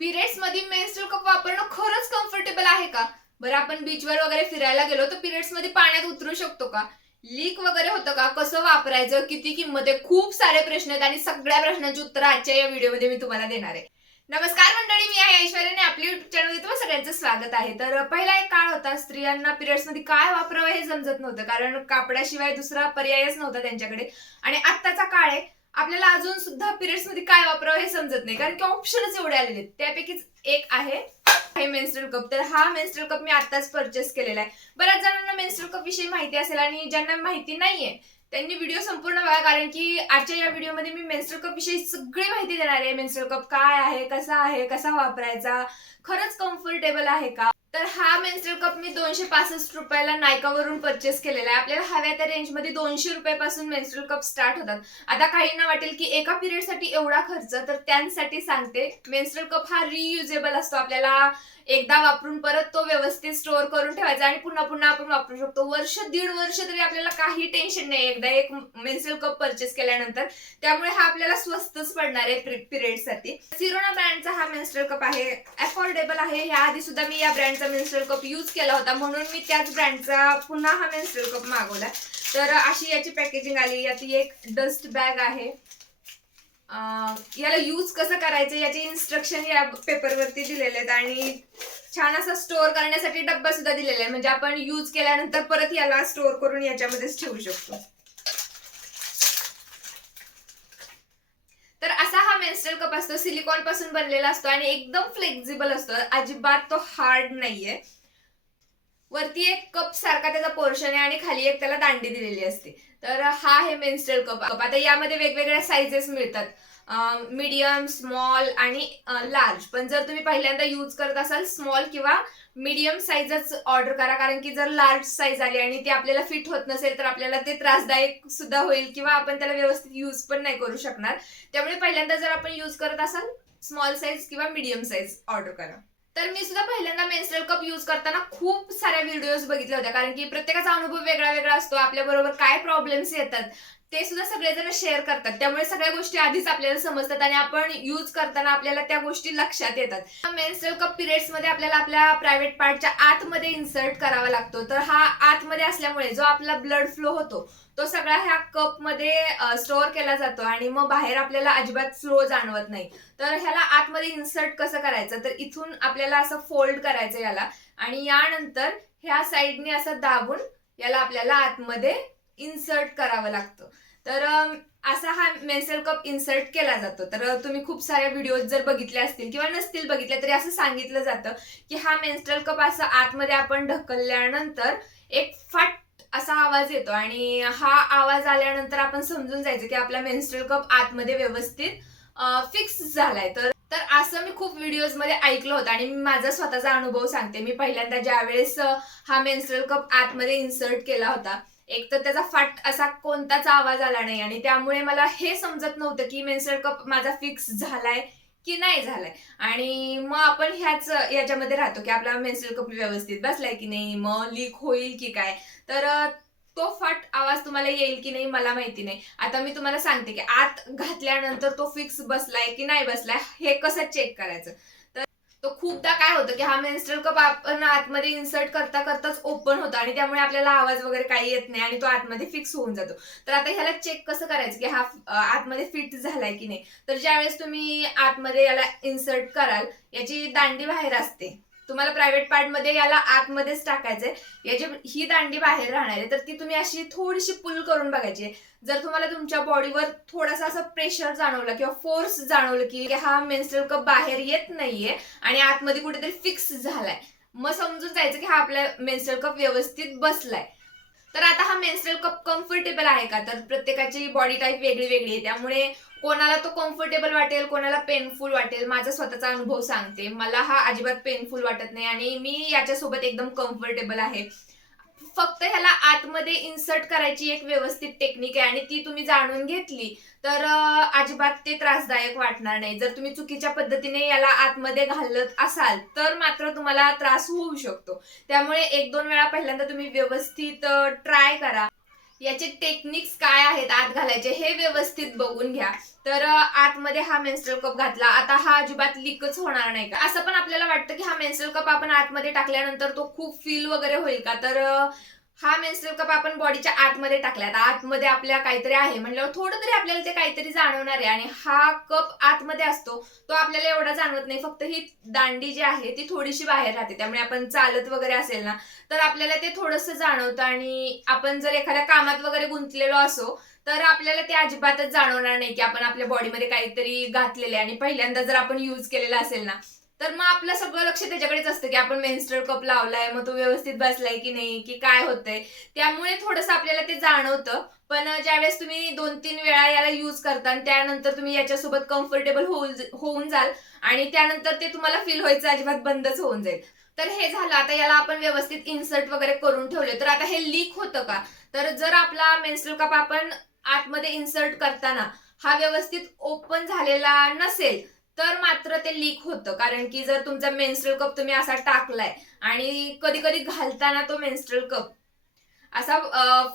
पिरियड्समध्ये menstrual cup वापरणं खरंच comfortable आहे का? बरं आपण बीचवर वगैरे फिरायला गेलो तर पिरियड्समध्ये पाण्यात उतरू शकतो का? लीक वगैरे होतं का? कसं वापरायचं? किती किंमत आहे? खूप सारे प्रश्न आहेत आणि सगळ्या प्रश्नांची उत्तरं आजच्या या व्हिडिओमध्ये मी तुम्हाला देणार आहे. नमस्कार मंडळी मी आहे ऐश्वर्याने. आपली आपल्या युट्यूब चॅनलमध्ये तुम्हाला सगळ्यांचं स्वागत आहे. तर पहिला एक काळ होता स्त्रियांना पिरियड्समध्ये काय वापरावं हे समजत नव्हतं कारण कापडाशिवाय दुसरा पर्यायच नव्हता त्यांच्याकडे. आणि आत्ताचा काळ आहे आपल्याला अजून सुद्धा पिरियड्समध्ये काय वापरावं हे समजत नाही. कारण की ऑप्शनच एवढे आलेले आहेत. त्यापैकीच एक आहे हे मेन्स्ट्रल कप तर हा मेन्स्ट्रल कप मी आताच परचेस केलेला आहे. बऱ्याच जणांना मेन्स्ट्रल कप विषयी माहिती असेल आणि ज्यांना माहिती नाहीये त्यांनी व्हिडिओ संपूर्ण बघा. कारण की आजच्या या व्हिडिओमध्ये मी मेन्स्ट्रल कप विषयी सगळी माहिती देणार आहे. मेन्स्ट्रल कप काय आहे कसा आहे कसा वापरायचा खरंच कम्फर्टेबल आहे का? तर हा मेन्स्ट्रल कप मी दोनशे पासष्ट रुपयाला नायकावरून परचेस केलेला आहे. आपल्याला हव्या त्या रेंजमध्ये दोनशे रुपयापासून मेन्स्ट्रल कप स्टार्ट होतात. आता काहींना वाटेल की एका पिरियडसाठी एवढा खर्च तर त्यांसाठी सांगते. मेन्स्ट्रल कप हा रियुजेबल असतो आपल्याला. एकदा वापरून परत तो व्यवस्थित स्टोअर करून ठेवायचा आणि पुन्हा पुन्हा आपण वापरू शकतो. वर्ष दीड वर्ष तरी आपल्याला काही टेन्शन नाही. एकदा एक मेन्स्ट्रल कप परचेस केल्यानंतर त्यामुळे हा आपल्याला स्वस्तच पडणार आहे पिरियडसाठी सिरोना ब्रँडचा हा मेन्स्ट्रल कप आहे. अफोर्डेबल आहे. ह्या आधी सुद्धा मी या ब्रँडचा मेन्स्ट्रल कप यूज केला होता. म्हणून मी त्याच ब्रँडचा पुन्हा हा मेन्स्ट्रल कप मागवला तर अशी याची पॅकेजिंग आली. यात एक डस्ट बॅग आहे. याला यूज कसं करायचं याचे इन्स्ट्रक्शन या पेपरवरती दिलेले आहेत आणि छान असा स्टोअर करण्यासाठी डब्बा सुद्धा दिलेला आहे म्हणजे आपण यूज केल्यानंतर परत याला स्टोअर करून याच्यामध्येच ठेवू शकतो. तर असा हा मेन्स्ट्रल कप असतो. सिलिकॉनपासून बनलेला असतो आणि एकदम फ्लेक्झिबल असतो. अजिबात तो हार्ड नाहीये. वरती एक कप सारखा त्याचा पोर्शन आहे आणि खाली एक त्याला दांडी दिलेली असते. तर हा आहे मेन्स्ट्रल कप कप आता यामध्ये वेगवेगळ्या साईजेस मिळतात. मीडियम स्मॉल आणि लार्ज पण जर तुम्ही पहिल्यांदा यूज करत असाल स्मॉल किंवा मीडियम साईजच ऑर्डर करा. कारण की जर लार्ज साईज आली आणि ती आपल्याला फिट होत नसेल तर आपल्याला ते त्रासदायक सुद्धा होईल किंवा आपण त्याला व्यवस्थित यूज पण नाही करू शकणार. त्यामुळे पहिल्यांदा जर आपण यूज करत असाल स्मॉल साईज किंवा मीडियम साईज ऑर्डर करा. तर मी सुद्धा पहिल्यांदा मेन्स्ट्रल कप यूज करताना खूप साऱ्या व्हिडिओज बघितल्या होत्या. कारण की प्रत्येकाचा अनुभव वेगळा वेगळा असतो. आपल्याबरोबर काय प्रॉब्लेम्स येतात? ते सुद्धा सगळेजण शेअर करतात. त्यामुळे सगळ्या गोष्टी आधीच आपल्याला समजतात आणि आपण यूज करताना आपल्याला त्या गोष्टी लक्षात येतात. मेन्स्ट्रल कप पिरियड्समध्ये आपल्याला आपल्या प्रायव्हेट पार्टच्या आतमध्ये इन्सर्ट करावा लागतो. तर हा आतमध्ये असल्यामुळे जो आपला ब्लड फ्लो होतो तो सगळा ह्या कपमध्ये स्टोअर केला जातो आणि मग बाहेर आपल्याला अजिबात फ्लो जाणवत नाही. तर ह्याला आतमध्ये इन्सर्ट कसं करायचं? तर इथून आपल्याला असं फोल्ड करायचं याला आणि यानंतर ह्या साईडने असं दाबून याला आपल्याला आतमध्ये इन्सर्ट करावं लागतं. तर असा हा मेन्सल कप इन्सर्ट केला जातो. तर तुम्ही खूप साऱ्या व्हिडिओज जर बघितले असतील किंवा नसतील बघितले तरी असं सांगितलं जातं की हा मेन्स्ट्रल कप असं आतमध्ये आपण ढकलल्यानंतर एक फाट असा आवाज येतो आणि हा आवाज आल्यानंतर आपण समजून जायचं की आपला मेन्स्ट्रल कप आतमध्ये व्यवस्थित फिक्स झालाय. तर तर असं मी खूप व्हिडिओजमध्ये ऐकलं होतं आणि मी माझा स्वतःचा अनुभव सांगते. मी पहिल्यांदा ज्या वेळेस हा मेन्स्ट्रल कप आतमध्ये इन्सर्ट केला होता एक तर त्याचा फाट असा कोणताच आवाज आला नाही आणि त्यामुळे मला हे समजत नव्हतं की मेन्स्ट्रल कप माझा फिक्स झालाय की नाही झालाय. आणि मग आपण ह्याच याच्यामध्ये राहतो की आपला मेन्स्ट्रल कप व्यवस्थित बसलाय की नाही मग लीक होईल की काय. तर तो फट आवाज तुम्हाला येईल की नाही मला माहिती नाही. आता मी तुम्हाला सांगते की आत घातल्यानंतर तो फिक्स बसलाय की नाही बसलाय हे कसं चेक करायचं? तर तो खूपदा काय होतं की हा मेन्स्ट्रल कप आपण आतमध्ये इन्सर्ट करता करताच ओपन होतो आणि त्यामुळे आपल्याला आवाज वगैरे काही येत नाही आणि तो आतमध्ये फिक्स होऊन जातो. तर आता ह्याला चेक कसं करायचं की हा आतमध्ये फिट झालाय की नाही? तर ज्यावेळेस तुम्ही आतमध्ये याला इन्सर्ट कराल याची दांडी बाहेर असते. तुम्हाला प्रायव्हेट पार्टमध्ये याला आतमध्येच टाकायचंय. याची ही दांडी बाहेर राहणार आहे तर ती तुम्ही अशी थोडीशी पुल करून बघायची आहे. जर तुम्हाला तुमच्या बॉडीवर थोडासा असं प्रेशर जाणवलं किंवा फोर्स जाणवलं की हा मेन्स्ट्रल कप बाहेर येत नाहीये आणि आतमध्ये कुठेतरी फिक्स झालाय. मग समजून जायचं की हा आपला मेन्स्ट्रल कप व्यवस्थित बसलाय. तर आता हा मेन्स्ट्रल कप कम्फर्टेबल आहे का? तर प्रत्येकाची बॉडी टाईप वेगळी वेगळी आहे. त्यामुळे कोणाला तो कम्फर्टेबल वाटेल कोणाला पेनफुल वाटेल माझा स्वतःचा अनुभव सांगते. मला हा अजिबात पेनफुल वाटत नाही आणि मी याच्यासोबत एकदम कम्फर्टेबल आहे. फक्त ह्याला आतमध्ये इन्सर्ट करायची एक व्यवस्थित टेक्निक आहे आणि ती तुम्ही जाणून घेतली तर अजिबात ते त्रासदायक वाटणार नाही. जर तुम्ही चुकीच्या पद्धतीने याला आतमध्ये घालत असाल तर मात्र तुम्हाला त्रास होऊ शकतो. त्यामुळे एक दोन वेळा पहिल्यांदा तुम्ही व्यवस्थित ट्राय करा. याचे टेक्निक्स काय आहेत आत घालायचे हे व्यवस्थित बघून घ्या. तर आतमध्ये हा मेन्स्ट्रल कप घातला. आता हा अजिबात लीकच होणार नाही का? असं पण आपल्याला वाटतं की हा मेन्स्ट्रल कप आपण आतमध्ये टाकल्यानंतर तो खूप फील वगैरे होईल का? तर हा मेन्स्ट्रल कप आपण बॉडीच्या आतमध्ये टाकला आता आतमध्ये आपल्या काहीतरी आहे म्हणल्यावर थोडं तरी आपल्याला ते काहीतरी जाणवणार आहे. आणि हा कप आतमध्ये असतो तो आपल्याला एवढा जाणवत नाही. फक्त ही दांडी जी आहे ती थोडीशी बाहेर राहते. त्यामुळे आपण चालत वगैरे असेल ना तर आपल्याला ते थोडंसं जाणवतं. आणि आपण जर एखाद्या कामात वगैरे गुंतलेलो असो तर आपल्याला ते अजिबातच जाणवणार नाही की आपण आपल्या बॉडीमध्ये काहीतरी घातलेले आणि पहिल्यांदा जर आपण यूज केलेला असेल ना तर मग आपलं सगळं लक्ष त्याच्याकडेच असतं की आपण मेन्स्ट्रल कप लावलाय मग तो व्यवस्थित बसलाय की नाही की काय होतंय. त्यामुळे थोडंसं आपल्याला ते जाणवतं. पण ज्यावेळेस तुम्ही दोन तीन वेळा याला यूज करता आणि त्यानंतर तुम्ही याच्यासोबत कम्फर्टेबल होऊन जाल आणि त्यानंतर ते तुम्हाला फील व्हायचं अजिबात बंदच होऊन जाईल. तर हे झालं. आता याला आपण व्यवस्थित इन्सर्ट वगैरे करून ठेवले तर आता हे लीक होतं का? तर जर आपला मेन्स्ट्रल कप आपण आतमध्ये इन्सर्ट करताना हा व्यवस्थित ओपन झालेला नसेल तर मात्र ते लीक होतं. कारण की जर तुमचा मेन्स्ट्रल कप तुम्ही असा टाकलाय आणि कधी कधी घालताना तो मेन्स्ट्रल कप असा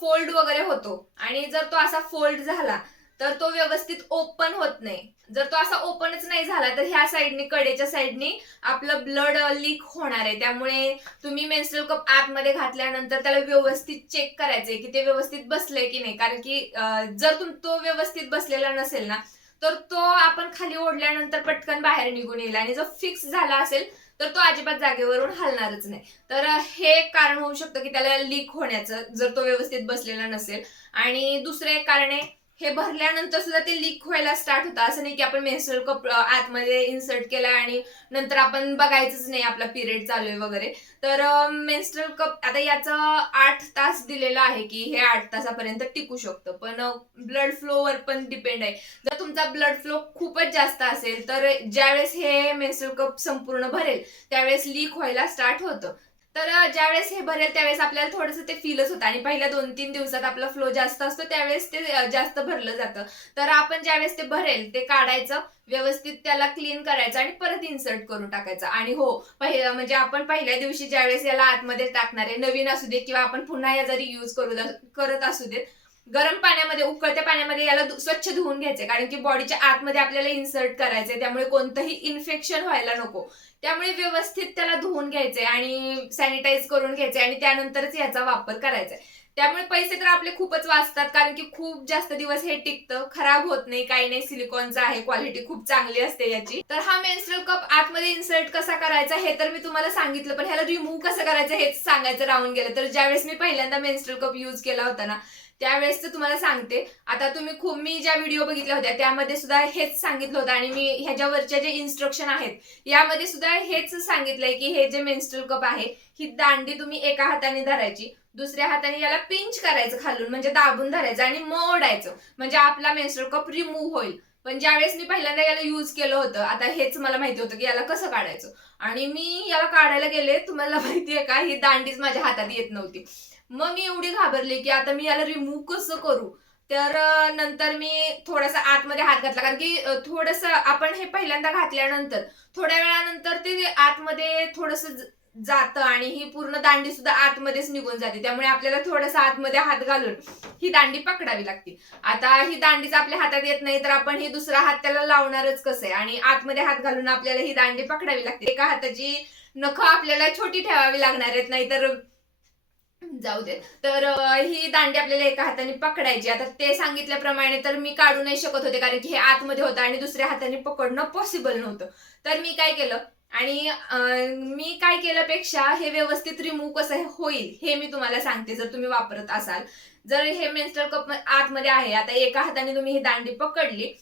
फोल्ड वगैरे होतो. आणि जर तो असा फोल्ड झाला तर तो व्यवस्थित ओपन होत नाही. जर तो असा ओपनच नाही झाला तर ह्या साईडनी कडेच्या साईडनी आपलं ब्लड लीक होणार आहे. त्यामुळे तुम्ही मेन्स्ट्रल कप आतमध्ये घातल्यानंतर त्याला व्यवस्थित चेक करायचंय की ते व्यवस्थित बसलंय की नाही. कारण की जर तुम तो व्यवस्थित बसलेला नसेल ना तर तो आपण खाली ओढल्यानंतर पटकन बाहेर निघून येईल आणि जो फिक्स झाला असेल तर तो अजिबात जागेवरून हलणारच नाही. तर हे एक कारण होऊ शकतं की त्याला लीक होण्याचं जर तो व्यवस्थित बसलेला नसेल. आणि दुसरं एक कारण आहे हे भरल्यानंतर सुद्धा ते लीक व्हायला स्टार्ट होतं. असं नाही की आपण मेन्स्ट्रल कप आतमध्ये इन्सर्ट केला आणि नंतर आपण बघायचंच नाही आपला पिरियड चालू आहे वगैरे. तर मेन्स्ट्रल कप आता याचं आठ तास दिलेलं आहे की हे आठ तासापर्यंत टिकू शकतं. पण ब्लड फ्लोवर पण डिपेंड आहे. जर तुमचा ब्लड फ्लो खूपच जास्त असेल तर ज्यावेळेस हे मेन्स्ट्रल कप संपूर्ण भरेल त्यावेळेस लीक व्हायला स्टार्ट होतं. तर ज्यावेळेस हे भरेल त्यावेळेस आपल्याला थोडंसं ते फीलच होतं. आणि पहिल्या दोन तीन दिवसात आपला फ्लो जास्त असतो त्यावेळेस ते जास्त भरलं जातं. तर आपण ज्यावेळेस ते भरेल ते काढायचं व्यवस्थित त्याला क्लीन करायचं आणि परत इन्सर्ट करून टाकायचं. आणि हो पहिलं म्हणजे आपण पहिल्या दिवशी ज्यावेळेस याला आतमध्ये टाकणार आहे नवीन असू दे किंवा आपण पुन्हा या जरी यूज करू करत असू देत गरम पाण्यामध्ये उकळत्या पाण्यामध्ये याला स्वच्छ धुवून घ्यायचे. कारण की बॉडीच्या आतमध्ये आपल्याला इन्सर्ट करायचे त्यामुळे कोणतंही इन्फेक्शन व्हायला नको. त्यामुळे व्यवस्थित त्याला धुवून घ्यायचे आणि सॅनिटाईज करून घ्यायचे आणि त्यानंतरच याचा वापर करायचा आहे. त्यामुळे पैसे तर आपले खूपच वाचतात कारण की खूप जास्त दिवस हे टिकतं. खराब होत नाही काही नाही सिलिकॉनचं आहे क्वालिटी खूप चांगली असते याची. तर हा मेन्स्ट्रल कप आतमध्ये इन्सर्ट कसा करायचा हे तर मी तुम्हाला सांगितलं पण ह्याला रिमूव्ह कसं करायचं हेच सांगायचं राहून गेलं. तर ज्यावेळेस मी पहिल्यांदा मेन्स्ट्रल कप यूज केला होता ना त्यावेळेस तुम्हाला सांगते. आता तुम्ही खूप मी ज्या व्हिडिओ बघितल्या होत्या त्यामध्ये सुद्धा हेच सांगितलं होतं आणि मी ह्याच्यावरच्या जे इन्स्ट्रक्शन आहेत यामध्ये सुद्धा हेच सांगितलंय की हे जे मेन्स्ट्रल कप आहे ही दांडी तुम्ही एका हाताने धरायची. दुसऱ्या हाताने याला पिंच करायचं खालून म्हणजे दाबून धरायचं आणि मग ओढायचं म्हणजे आपला मेन्स्ट्रल कप रिमूव्ह होईल. पण ज्यावेळेस मी पहिल्यांदा याला यूज केलं होतं आता हेच मला माहिती होतं की याला कसं काढायचं. आणि मी याला काढायला गेले तुम्हाला माहितीये का? ही दांडीच माझ्या हातात येत नव्हती. मग मी एवढी घाबरली की आता मी याला रिमूव्ह कसं करू? तर नंतर मी थोडासा आतमध्ये हात घातला. कारण की थोडस आपण हे पहिल्यांदा घातल्यानंतर थोड्या वेळानंतर ते आतमध्ये थोडस जातं आणि ही पूर्ण दांडी सुद्धा आतमध्येच निघून जाते. त्यामुळे आपल्याला थोडासा आतमध्ये हात घालून ही दांडी पकडावी लागते. आता ही दांडीच आपल्या हातात येत नाही तर आपण ही दुसरा हात त्याला लावणारच कसं आहे? आणि आतमध्ये हात घालून आपल्याला ही दांडी पकडावी लागते. एका हाताची नख आपल्याला छोटी ठेवावी लागणार आहेत नाहीतर जाऊ दे तर ही दांडी आपल्याला एका हाताने पकडायची. आता ते सांगितल्याप्रमाणे तर मी काढू नाही शकत होते कारण की हे आतमध्ये होतं आणि दुसऱ्या हाताने पकडणं पॉसिबल नव्हतं. तर मी काय केलं? आणि मी काय केल्यापेक्षा हे व्यवस्थित रिमूव्ह कसं होईल हे मी तुम्हाला सांगते जर तुम्ही वापरत असाल. जर हे मेन्स्टर कप आतमध्ये आहे आता एका हाताने तुम्ही ही दांडी पकडली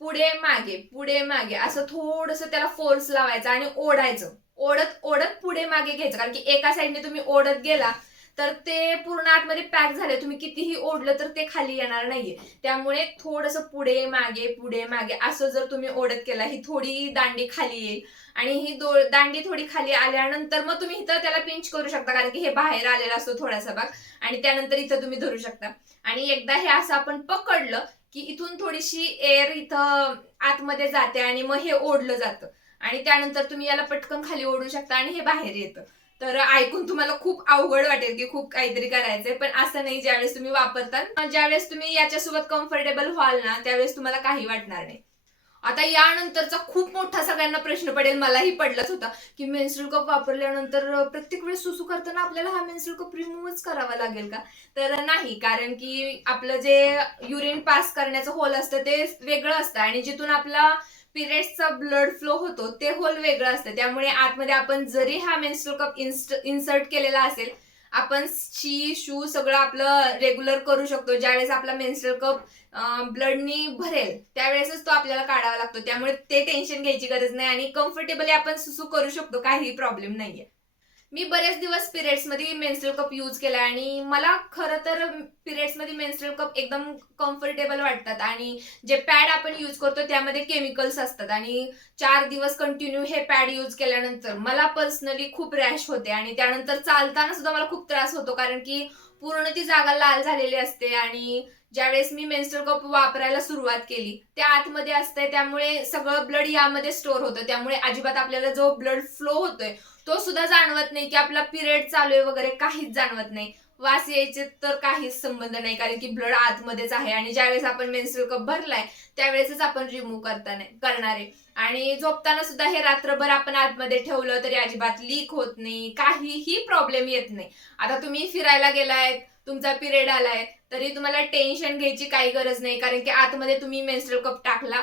पुढे मागे पुढे मागे असं थोडस त्याला फोर्स लावायचा आणि ओढायचं. ओढत ओढत पुढे मागे घ्यायचं कारण की एका साईडने तुम्ही ओढत गेला तर ते पूर्ण आतमध्ये पॅक झाले तुम्ही कितीही ओढलं तर ते खाली येणार नाहीये. त्यामुळे थोडस पुढे मागे पुढे मागे असं जर तुम्ही ओढत केला ही थोडी दांडी खाली येईल. आणि ही दो दांडी थोडी खाली आल्यानंतर मग तुम्ही इथं त्याला पिंच करू शकता कारण की हे बाहेर आलेला असतो थोडासा भाग. आणि त्यानंतर इथं तुम्ही धरू शकता. आणि एकदा हे असं आपण पकडलं की इथून थोडीशी एअर इथं आतमध्ये जाते आणि मग हे ओढलं जातं. आणि त्यानंतर तुम्ही याला पटकन खाली ओढू शकता आणि हे बाहेर येतं. तर ऐकून तुम्हाला खूप अवघड वाटेल की खूप काहीतरी करायचंय. पण असं नाही ज्यावेळेस तुम्ही वापरता ज्यावेळेस तुम्ही याच्यासोबत कम्फर्टेबल व्हाल ना त्यावेळेस तुम्हाला काही वाटणार नाही. आता यानंतरचा खूप मोठा सगळ्यांना प्रश्न पडेल मलाही पडलाच होता की मेन्स्ट्रुअल कप वापरल्यानंतर प्रत्येक वेळेस सुसू करताना आपल्याला हा मेन्स्ट्रुअल कप रिमूव्हच करावा लागेल का? तर नाही कारण की आपलं जे युरिन पास करण्याचं होल असतं ते वेगळं असतं. आणि जिथून आपला पिरियड्सचा ब्लड फ्लो होतो ते होल वेगळं असतं. त्यामुळे आतमध्ये आपण जरी हा मेन्स्ट्रल कप इन्सर्ट केलेला असेल आपण शी शू सगळं आपलं रेग्युलर करू शकतो. ज्यावेळेस आपला मेन्स्ट्रल कप ब्लडनी भरेल त्यावेळेसच तो आपल्याला काढावा लागतो. त्यामुळे ते टेन्शन घ्यायची गरज नाही आणि कम्फर्टेबली आपण सुसू करू शकतो. काही प्रॉब्लेम नाहीये. मी बरेच दिवस पिरियड्समध्ये मेन्स्ट्रुअल कप यूज केला आणि मला खरं तर पिरियड्समध्ये मेन्स्ट्रुअल कप एकदम कम्फर्टेबल वाटतात. आणि जे पॅड आपण यूज करतो त्यामध्ये केमिकल्स असतात. आणि चार दिवस कंटिन्यू हे पॅड यूज केल्यानंतर मला पर्सनली खूप रॅश होते. आणि त्यानंतर चालताना सुद्धा मला खूप त्रास होतो. कारण की पूर्ण ती जागा लाल झालेली असते. आणि ज्यावेळेस मी मेन्स्ट्रल कप वापरायला सुरुवात केली त्या आतमध्ये असतंय. त्यामुळे सगळं ब्लड यामध्ये स्टोअर होतं. त्यामुळे अजिबात आपल्याला जो ब्लड फ्लो होतोय तो सुद्धा जाणवत नाही की आपला पिरियड चालू आहे वगैरे काहीच जाणवत नाही. वास यायचे तर काहीच संबंध नाही कारण की ब्लड आतमध्येच आहे आणि ज्यावेळेस आपण मेन्स्ट्रुअल कप भरलाय त्यावेळेसच आपण रिमूव्ह करता नाही करणार आहे. आणि झोपताना सुद्धा हे रात्रभर आपण आतमध्ये ठेवलं तरी अजिबात लीक होत नाही काहीही प्रॉब्लेम येत नाही. आता तुम्ही फिरायला गेलाय तुमचा पिरियड आलाय तरी तुम्हाला टेन्शन घ्यायची काही गरज नाही कारण की आतमध्ये तुम्ही मेन्स्ट्रुअल कप टाकला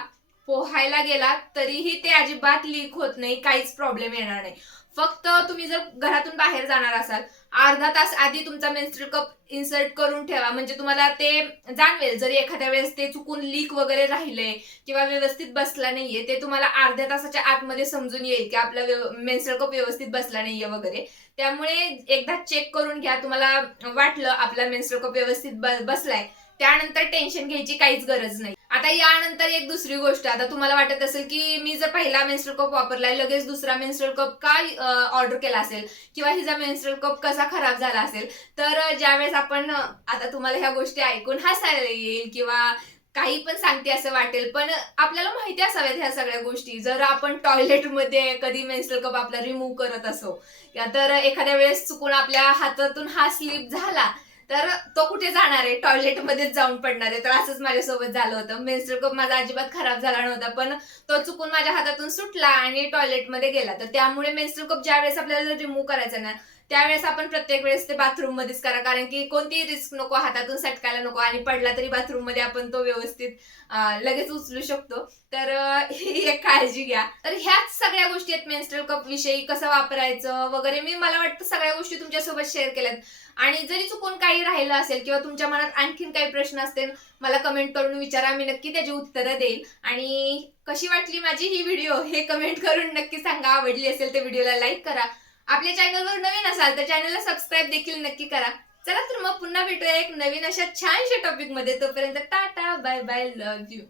पोहायला गेला तरीही ते अजिबात लीक होत नाही काहीच प्रॉब्लेम येणार नाही. फक्त तुम्ही जर घरातून बाहेर जाणार असाल अर्धा तास आधी तुमचा मेन्स्ट्रल कप इन्सर्ट करून ठेवा. म्हणजे तुम्हाला ते जाणवेल जरी एखाद्या वेळेस ते चुकून लीक वगैरे राहिले किंवा व्यवस्थित बसला नाहीये ते तुम्हाला अर्ध्या तासाच्या आतमध्ये समजून येईल की आपला मेन्स्ट्रल कप व्यवस्थित बसला नाहीये वगैरे. त्यामुळे एकदा चेक करून घ्या तुम्हाला वाटलं आपला मेन्स्ट्रल कप व्यवस्थित बसलाय. त्यानंतर टेन्शन घ्यायची काहीच गरज नाही. आता यानंतर एक दुसरी गोष्ट आता तुम्हाला वाटत असेल की मी जर पहिला मेन्स्ट्रल कप वापरलाय लगेच दुसरा मेन्स्ट्रल कप का ऑर्डर केला असेल? किंवा हिचा मेन्स्ट्रल कप कसा खराब झाला असेल? तर ज्यावेळेस आपण आता तुम्हाला ह्या गोष्टी ऐकून हसायला येईल किंवा काही पण सांगते असं वाटेल पण आपल्याला माहिती असाव्यात ह्या सगळ्या गोष्टी. जर आपण टॉयलेटमध्ये कधी मेन्स्ट्रल कप आपला रिमूव्ह करत असो तर एखाद्या वेळेस चुकून आपल्या हातातून हा स्लिप झाला तर तो कुठे जाणार आहे? टॉयलेटमध्येच जाऊन पडणार आहे. तर असंच माझ्यासोबत झालं होतं. मेन्स्टर कप माझा अजिबात खराब झाला नव्हता पण तो चुकून माझ्या हातातून सुटला आणि टॉयलेटमध्ये गेला. तर त्यामुळे मेन्स्ट्रुअल कप ज्या वेळेस आपल्याला रिमूव्ह करायचा ना त्यावेळेस आपण प्रत्येक वेळेस ते बाथरूम मध्येच करा. कारण की कोणतीही रिस्क नको हातातून सटकायला नको आणि पडला तरी बाथरूममध्ये आपण तो व्यवस्थित लगेच उचलू शकतो. तर ही एक काळजी घ्या. तर ह्याच सगळ्या गोष्टी आहेत मेन्स्ट्रल कप विषयी कसं वापरायचं वगैरे. मी मला वाटतं सगळ्या गोष्टी तुमच्यासोबत शेअर केल्यात. आणि जरी चुकून काही राहिलं असेल किंवा तुमच्या मनात आणखीन काही प्रश्न असतील मला कमेंट करून विचारा. मी नक्की त्याची उत्तरं देईल. आणि कशी वाटली माझी ही व्हिडिओ हे कमेंट करून नक्की सांगा. आवडली असेल तर व्हिडिओला लाईक करा. आपल्या चॅनलवर नवीन असाल तर चॅनलला सबस्क्राईब देखील नक्की करा. चला तर मग पुन्हा भेटूया एक नवीन अशा छानशा टॉपिकमध्ये. तोपर्यंत tata bye bye love you